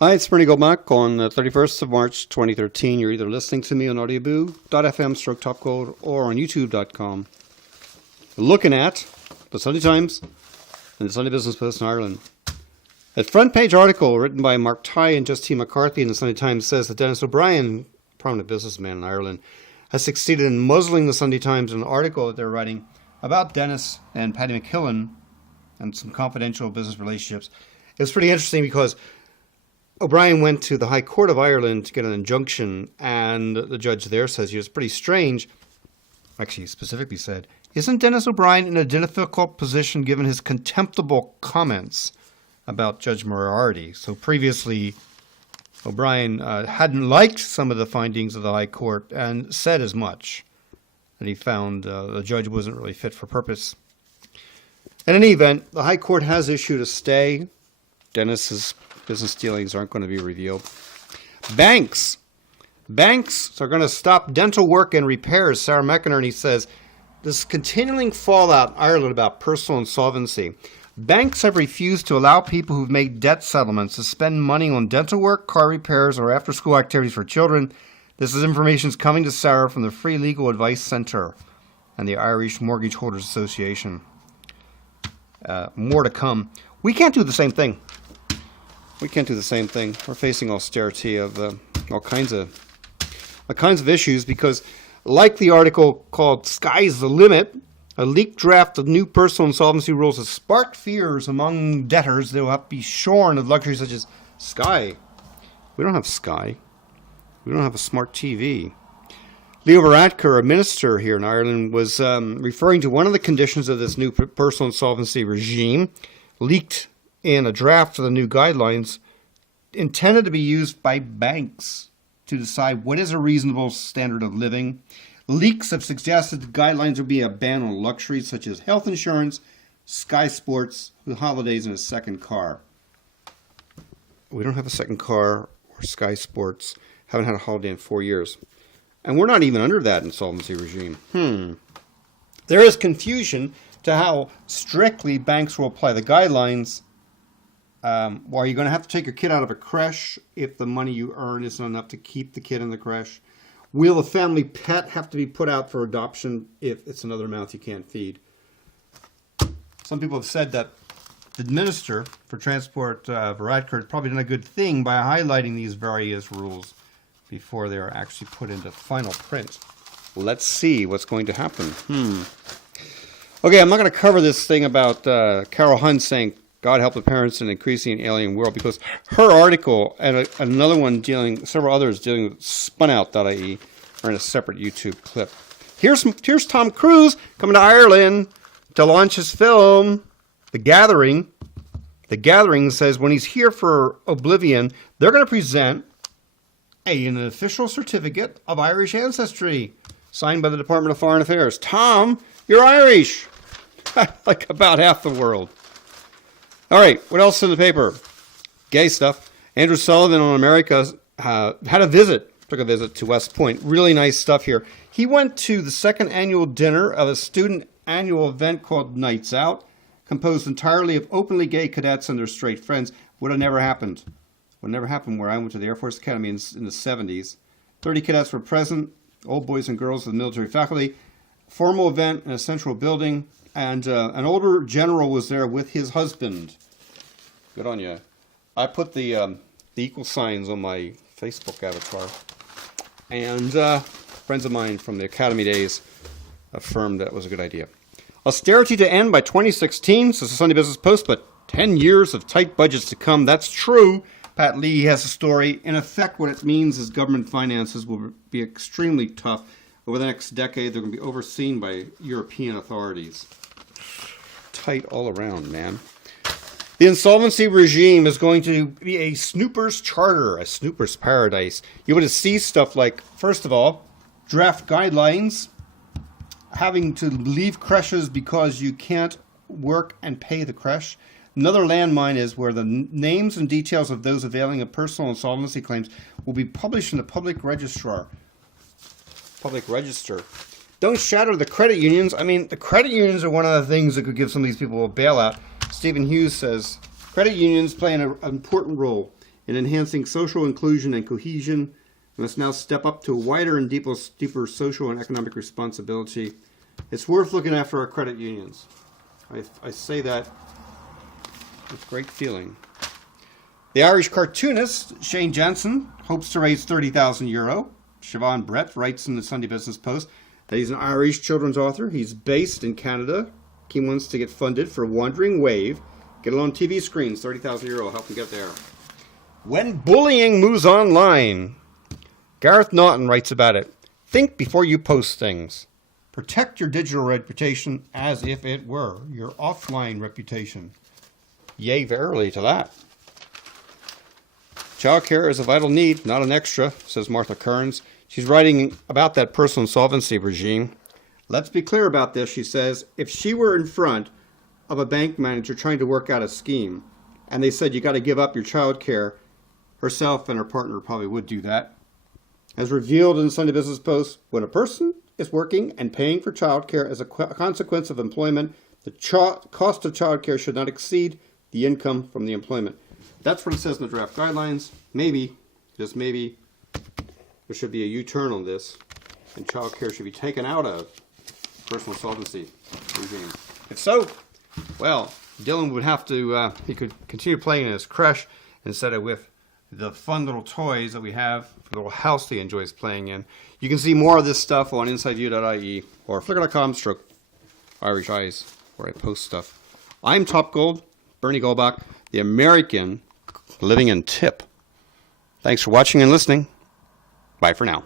Hi, it's Bernie Goldmark on the 31st of March 2013. You're either listening to me on audioboo.fm/topcode or on youtube.com. Looking at the Sunday Times and the Sunday Business Post in Ireland. A front page article written by Mark Tighe and Justine McCarthy in the Sunday Times says that Dennis O'Brien, a prominent businessman in Ireland, has succeeded in muzzling the Sunday Times in an article that they're writing about Dennis and Paddy McKillen and some confidential business relationships. It was pretty interesting because O'Brien went to the High Court of Ireland to get an injunction, and the judge there says, it's pretty strange. Actually, he specifically said, isn't Dennis O'Brien in a difficult position given his contemptible comments about Judge Moriarty? So previously, O'Brien hadn't liked some of the findings of the High Court and said as much, that he found the judge wasn't really fit for purpose. In any event, the High Court has issued a stay. Dennis's business dealings aren't going to be revealed. Banks are going to stop dental work and repairs. Sarah McInerney says this continuing fallout in Ireland about personal insolvency. Banks have refused to allow people who've made debt settlements to spend money on dental work, car repairs, or after-school activities for children. This is information coming to Sarah from the Free Legal Advice Centre and the Irish Mortgage Holders Association. More to come. We can't do the same thing. We're facing austerity of all kinds of issues because, like the article called "Sky's the Limit," a leaked draft of new personal insolvency rules has sparked fears among debtors they will have to be shorn of luxuries such as Sky. We don't have Sky. We don't have a smart TV. Leo Varadkar, a minister here in Ireland, was referring to one of the conditions of this new personal insolvency regime, leaked in a draft of the new guidelines, intended to be used by banks to decide what is a reasonable standard of living. Leaks have suggested the guidelines would be a ban on luxuries such as health insurance, Sky Sports, holidays, and a second car. We don't have a second car or Sky Sports. Haven't had a holiday in 4 years. And we're not even under that insolvency regime. There is confusion to how strictly banks will apply the guidelines. Are you going to have to take your kid out of a creche if the money you earn isn't enough to keep the kid in the creche? Will a family pet have to be put out for adoption if it's another mouth you can't feed? Some people have said that the Minister for Transport, Varadkar, has probably done a good thing by highlighting these various rules before they are actually put into final print. Let's see what's going to happen. Okay, I'm not going to cover this thing about Carol Hunt saying, God help the parents in an increasing alien world, because her article and another one several others dealing with spunout.ie are in a separate YouTube clip. Here's Tom Cruise coming to Ireland to launch his film, The Gathering. The Gathering says when he's here for Oblivion, they're going to present an official certificate of Irish ancestry signed by the Department of Foreign Affairs. Tom, you're Irish. Like about half the world. All right, what else in the paper? Gay stuff. Andrew Sullivan on America took a visit to West Point. Really nice stuff here. He went to the second annual dinner of a student annual event called Nights Out, composed entirely of openly gay cadets and their straight friends. Would have never happened. Would never happen where I went to the Air Force Academy in the 70s. 30 cadets were present, old boys and girls of the military faculty. Formal event in a central building. And an older general was there with his husband. Good on you. I put the equal signs on my Facebook avatar. And friends of mine from the academy days affirmed that was a good idea. Austerity to end by 2016, says the Sunday Business Post, but 10 years of tight budgets to come. That's true. Pat Lee has a story. In effect, what it means is government finances will be extremely tough. Over the next decade, they're going to be overseen by European authorities. Tight all around, man. The insolvency regime is going to be a snooper's charter, a snooper's paradise. You want to see stuff like, first of all, draft guidelines, having to leave creches because you can't work and pay the creche. Another landmine is where the names and details of those availing of personal insolvency claims will be published in the public register. Don't shatter the credit unions. I mean, the credit unions are one of the things that could give some of these people a bailout. Stephen Hughes says, credit unions play an important role in enhancing social inclusion and cohesion. We must now step up to a wider and deeper social and economic responsibility. It's worth looking after our credit unions. I say that with great feeling. The Irish cartoonist Shane Jansen hopes to raise €30,000. Siobhan Brett writes in the Sunday Business Post that he's an Irish children's author. He's based in Canada. He wants to get funded for Wandering Wave. Get it on TV screens, €30,000. Help him get there. When bullying moves online, Gareth Naughton writes about it. Think before you post things. Protect your digital reputation as if it were your offline reputation. Yea, verily to that. Childcare is a vital need, not an extra, says Martha Kearns. She's writing about that personal insolvency regime. Let's be clear about this, she says. If she were in front of a bank manager trying to work out a scheme, and they said you got to give up your childcare, herself and her partner probably would do that. As revealed in the Sunday Business Post, when a person is working and paying for childcare as a consequence of employment, the cost of childcare should not exceed the income from the employment. That's what it says in the draft guidelines. Maybe, just maybe, there should be a U-turn on this, and childcare should be taken out of personal insolvency regime. If so, well, Dylan would have to, he could continue playing in his creche instead of with the fun little toys that we have for the little house he enjoys playing in. You can see more of this stuff on insideview.ie or flickr.com/Irish Eyes, where I post stuff. I'm Top Gold, Bernie Goldbach, the American living in tip. Thanks for watching and listening. Bye for now.